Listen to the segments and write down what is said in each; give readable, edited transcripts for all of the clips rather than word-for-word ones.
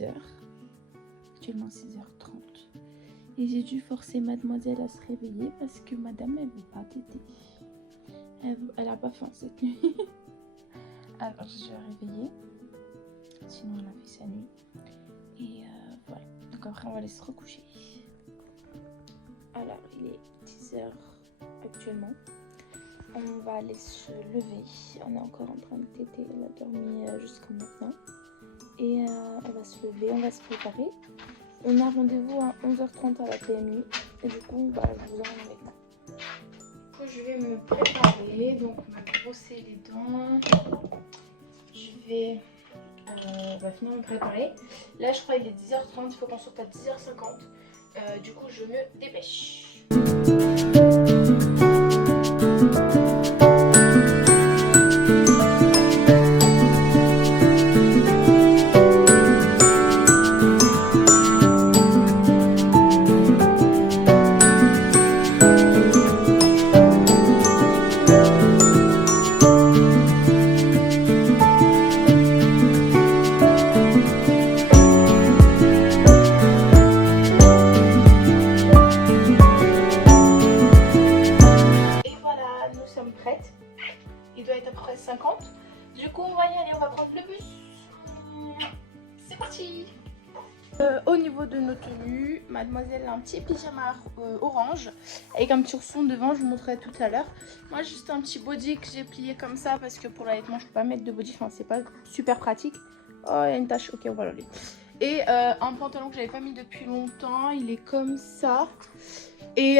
6h. Actuellement 6h30. Et j'ai dû forcer mademoiselle à se réveiller parce que madame elle veut pas téter. Elle a pas faim cette nuit. Alors je suis réveillée. Sinon elle a fait sa nuit. Et voilà. Donc après on va aller se recoucher. Alors il est 10h actuellement. On va aller se lever. On est encore en train de téter. Elle a dormi jusqu'à maintenant. Et elle va se lever, on va se préparer. On a rendez-vous à 11h30 à la PMI. Et du coup, je vous emmène avec moi. Du coup, je vais me préparer. Donc, on va brosser les dents. Je vais finir de me préparer. Là, je crois qu'il est 10h30. Il faut qu'on sorte à 10h50. Du coup, je me dépêche. Prête. Il doit être à peu près 50. Du coup, on va y aller, on va prendre le bus. C'est parti. Au niveau de nos tenues, mademoiselle a un petit pyjama orange avec un petit ourson devant, je vous montrerai tout à l'heure. Moi, juste un petit body que j'ai plié comme ça parce que pour l'allaitement, je peux pas mettre de body, enfin, c'est pas super pratique. Oh, il y a une tache, ok, on va l'enlever. Et un pantalon que j'avais pas mis depuis longtemps, il est comme ça. Et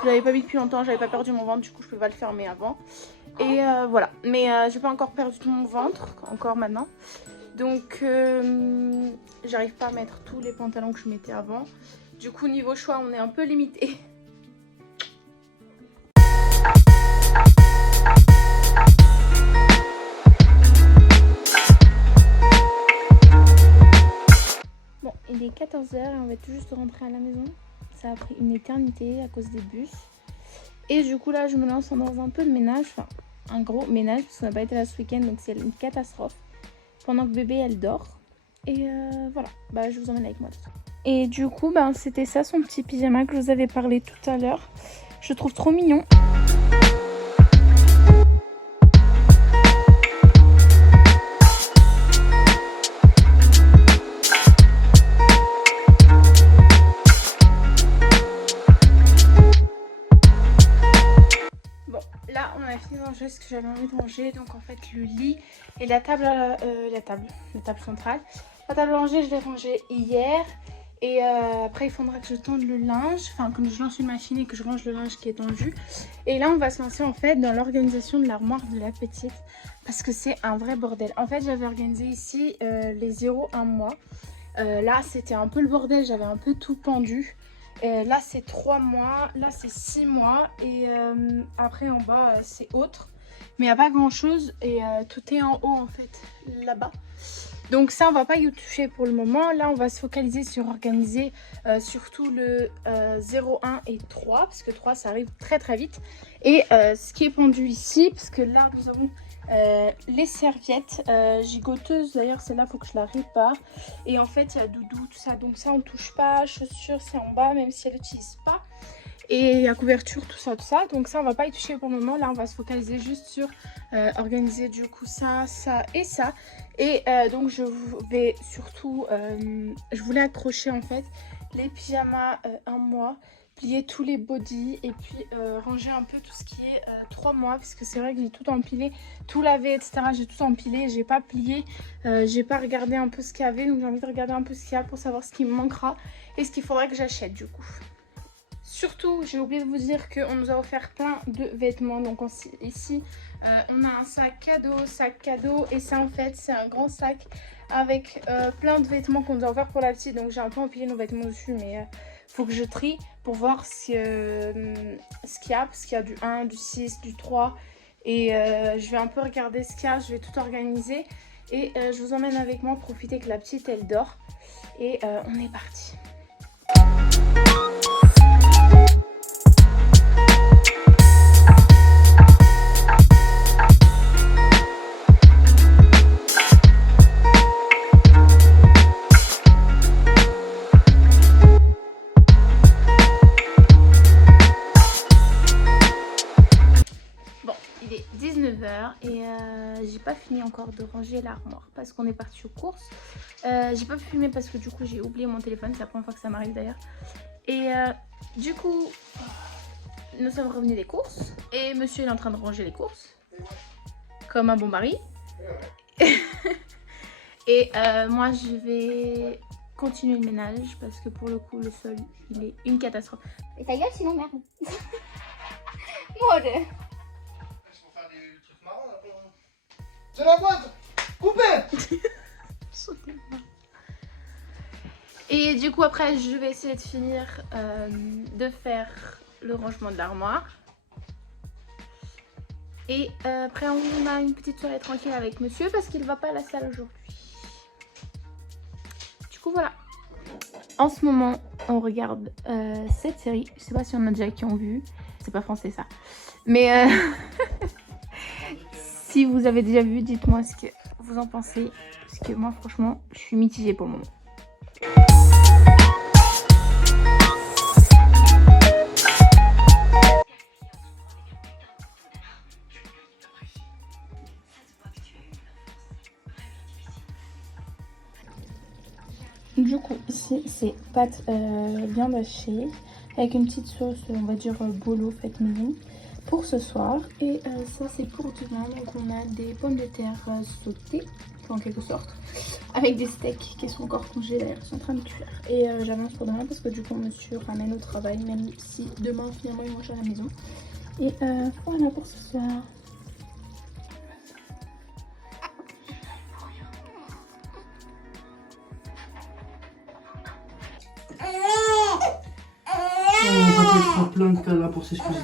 je l'avais pas mis depuis longtemps, j'avais pas perdu mon ventre, du coup je peux pas le fermer avant. Et voilà, mais j'ai pas encore perdu mon ventre, encore maintenant. Donc j'arrive pas à mettre tous les pantalons que je mettais avant. Du coup niveau choix on est un peu limité. Bon, il est 14h et on va tout juste rentrer à la maison. Ça a pris une éternité à cause des bus. Et du coup là je me lance dans un peu de ménage, enfin un gros ménage parce qu'on n'a pas été là ce week-end donc c'est une catastrophe. Pendant que bébé elle dort. Et voilà, je vous emmène avec moi. Et du coup c'était ça son petit pyjama que je vous avais parlé tout à l'heure. Je trouve trop mignon. On a fini de ranger ce que j'avais envie de ranger, donc en fait le lit et la table centrale. La table à ranger je l'ai rangée hier et après il faudra que je tende le linge, enfin comme je lance une machine et que je range le linge qui est tendu. Et là on va se lancer en fait dans l'organisation de l'armoire de la petite parce que c'est un vrai bordel. En fait j'avais organisé ici les 0-1 mois, là c'était un peu le bordel, j'avais un peu tout pendu. Là c'est 3 mois, là c'est 6 mois et après en bas c'est autre. Mais il n'y a pas grand chose et tout est en haut en fait là-bas. Donc ça on va pas y toucher pour le moment. Là on va se focaliser sur organiser surtout le 0, 1 et 3 parce que 3 ça arrive très très vite. Et ce qui est pendu ici parce que là nous avons les serviettes gigoteuses, d'ailleurs celle-là faut que je la répare. Et en fait il y a doudou tout ça, donc ça on touche pas. Chaussures c'est en bas même si elle n'utilise pas. Et il y a couverture tout ça, donc ça on va pas y toucher pour le moment. Là on va se focaliser juste sur organiser du coup ça, ça et ça. Et donc je vais surtout je voulais accrocher en fait les pyjamas 1 mois, plier tous les bodys et puis ranger un peu tout ce qui est 3 mois parce que c'est vrai que j'ai tout empilé, tout lavé etc, j'ai tout empilé, j'ai pas plié, j'ai pas regardé un peu ce qu'il y avait, donc j'ai envie de regarder un peu ce qu'il y a pour savoir ce qui me manquera et ce qu'il faudrait que j'achète du coup. Surtout, j'ai oublié de vous dire qu'on nous a offert plein de vêtements. Donc ici, on a un sac cadeau. Et ça, en fait, c'est un grand sac avec plein de vêtements qu'on nous a offert pour la petite. Donc j'ai un peu empilé nos vêtements dessus, mais faut que je trie pour voir ce qu'il y a. Parce qu'il y a du 1, du 6, du 3. Et je vais un peu regarder ce qu'il y a. Je vais tout organiser. Et je vous emmène avec moi, profiter que la petite, elle dort. Et on est parti. soir et j'ai pas fini encore de ranger l'armoire parce qu'on est parti aux courses. J'ai pas pu filmer parce que du coup j'ai oublié mon téléphone, c'est la première fois que ça m'arrive d'ailleurs. Et du coup, nous sommes revenus des courses et monsieur est en train de ranger les courses comme un bon mari. Et moi je vais continuer le ménage parce que pour le coup le sol il est une catastrophe. Et ta gueule sinon merde. Mode. C'est la boîte. Coupez. Et du coup après je vais essayer de finir de faire le rangement de l'armoire. Et après on a une petite soirée tranquille avec monsieur parce qu'il va pas à la salle aujourd'hui. Du coup voilà. En ce moment on regarde cette série. Je sais pas si on a déjà qui ont vu. C'est pas français ça. Mais si vous avez déjà vu, dites-moi ce que vous en pensez. Parce que moi franchement je suis mitigée pour le moment. Du coup, ici c'est pâte viande hachée avec une petite sauce, on va dire bolo faite maison pour ce soir. Et ça c'est pour demain. Donc on a des pommes de terre sautées en quelque sorte avec des steaks qui sont encore congelés d'ailleurs, ils sont en train de cuire. Et j'avance pour demain parce que du coup monsieur ramène au travail même si demain finalement il mange à la maison. Et voilà pour ce soir. On va pas être plein de cas là pour s'excuser.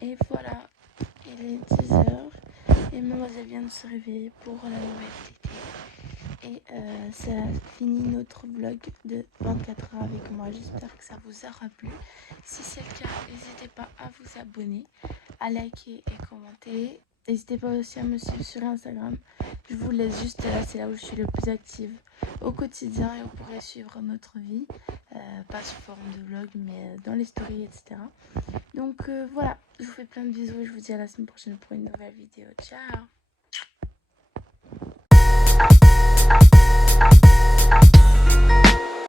Et voilà, il est 10h et mademoiselle vient de se réveiller pour la nouvelle tétée. Et ça finit notre vlog de 24 heures avec moi. J'espère que ça vous aura plu. Si c'est le cas, n'hésitez pas à vous abonner, à liker et commenter. N'hésitez pas aussi à me suivre sur Instagram. Je vous laisse juste là, c'est là où je suis le plus active au quotidien et vous pourrez suivre notre vie, pas sous forme de vlog mais dans les stories, etc. Donc voilà, je vous fais plein de bisous et je vous dis à la semaine prochaine pour une nouvelle vidéo. Ciao!